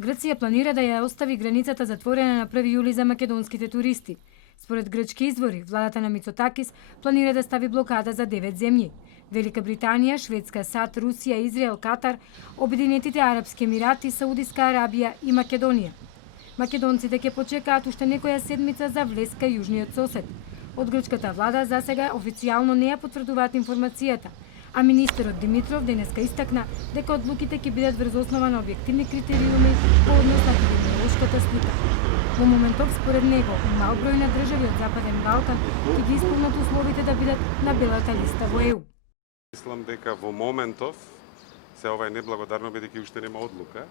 Грција планира да ја остави границата затворена на 1 јули за македонските туристи. Според грчки извори, владата на Мицотакис планира да стави блокада за 9 земји: Велика Британија, Шведска, САД, Русија, Израел, Катар, Обединетите арапски емирати, Саудиска Арабија и Македонија. Македонците ќе почекаат уште некоја седмица за влез кај јужниот сосед. Од грчката влада засега официјално не ја потврдуваат информацијата, а министерот Димитров денеска истакна дека одлуките ќе бидат врз основа на објективни критериуми по однос на епидемиолошката слика. Во моментов, според него, мал број на држави од Западен Балкан ќе ги исполнат условите да бидат на белата листа во ЕУ. Мислам дека во моментов, се ова е неблагодарно бидејќи уште нема одлука,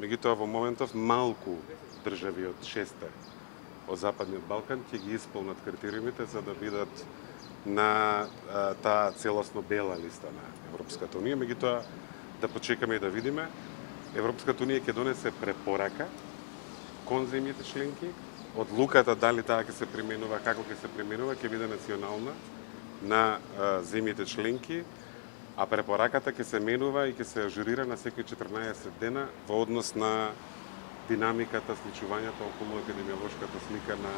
меѓутоа во моментов малку држави од 6 од Западниот Балкан ќе ги исполнат критериумите за да бидат на таа целосно бела листа на Европската Унија, меѓутоа да почекаме и да видиме. Европската Унија ќе донесе препорака кон земјите членки. Одлуката дали таа ќе се применува, како ќе се применува, ќе биде национална на земјите членки, а препораката ќе се менува и ќе се ажурира на секои 14 дена во однос на динамиката, случувањето околу епидемиолошката слика на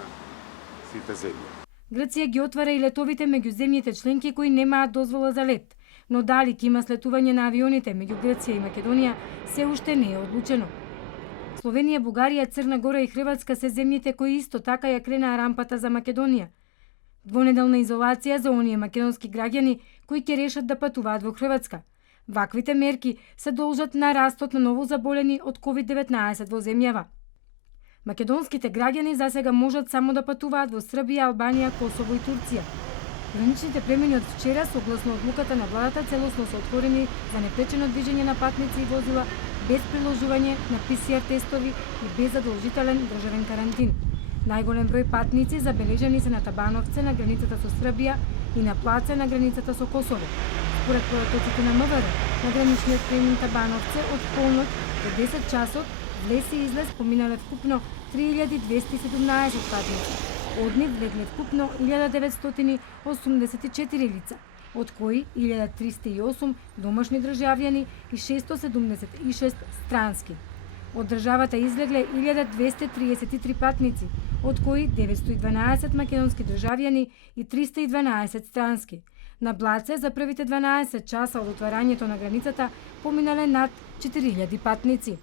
сите земји. Грција ги отвара и летовите меѓу земјите членки кои немаат дозвола за лет, но дали ќе има слетување на авионите меѓу Грција и Македонија се уште не е одлучено. Словенија, Бугарија, Црна Гора и Хрватска се земјите кои исто така ја кренаа рампата за Македонија. Двонеделна изолација за оние македонски граѓани кои ќе решат да патуваат во Хрватска. Ваквите мерки се должат на растот на новозаболени од COVID-19 во земјава. Македонските граѓани засега можат само да патуваат во Србија, Албанија, Косово и Турција. Граничните премини од вчера, согласно одлуката на владата, целосно се отворени за непречено движење на патници и возила, без приложување на ПСР тестови и без задолжителен државен карантин. Најголем број патници забележани се на Табановце на границата со Србија и на Плаце на границата со Косово. Според поdatоците на МВР, на граничниот премин Табановце од полноќ до 10 часот влез и излез поминале вкупно 3217 патници. Од нив влегле вкупно 1984 лица, од кои 1308 домашни државјани и 676 странски. Од државата излегле 1233 патници, од кои 912 македонски државјани и 312 странски. На Блаце за првите 12 часа од отварањето на границата поминале над 4000 патници.